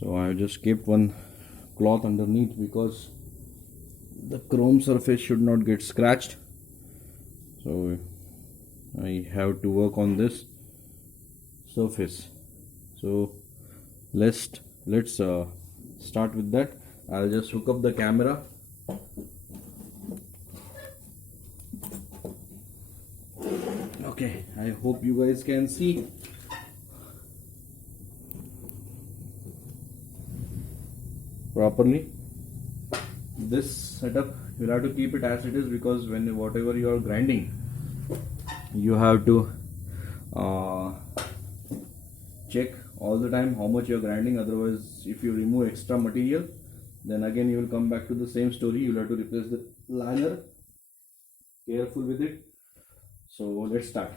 So I just kept one cloth underneath because the chrome surface should not get scratched. So I have to work on this surface. So let's start with that. I'll just hook up the camera. Okay, I hope you guys can see. Properly. This setup you'll have to keep it as it is, because when whatever you are grinding, you have to check all the time how much you're grinding. Otherwise, if you remove extra material, then again you will come back to the same story. You'll have to replace the liner. Careful with it. So let's start.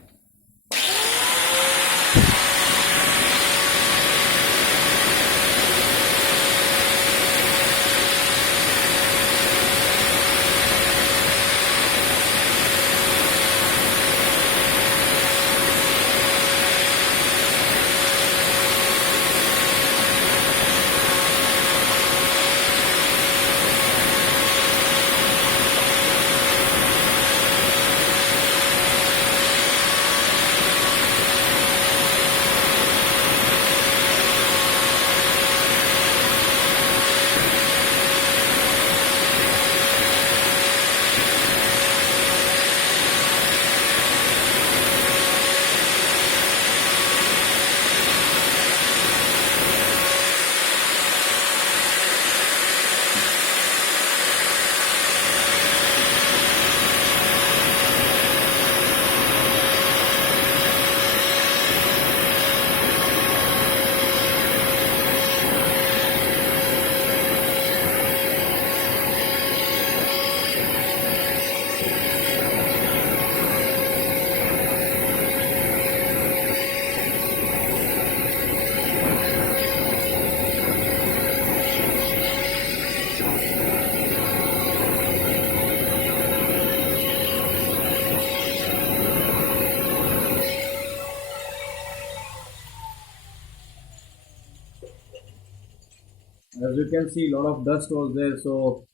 As you can see, a lot of dust was there, so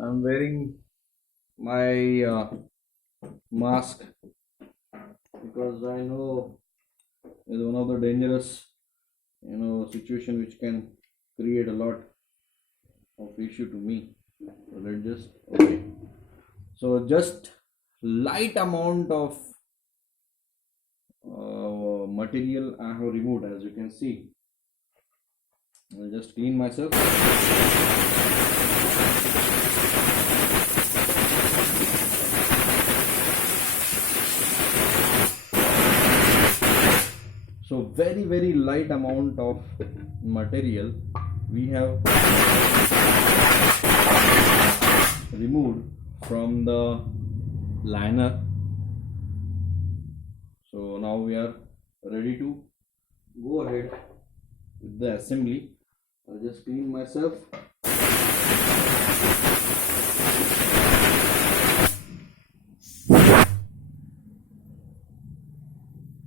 I'm wearing my mask, because I know it's one of the dangerous situation which can create a lot of issue to me. So let's just okay. So just light amount of material I have removed, as you can see. I'll just clean myself. So very light amount of material we have removed from the liner. So now we are ready to go ahead with the assembly. I'll just clean myself.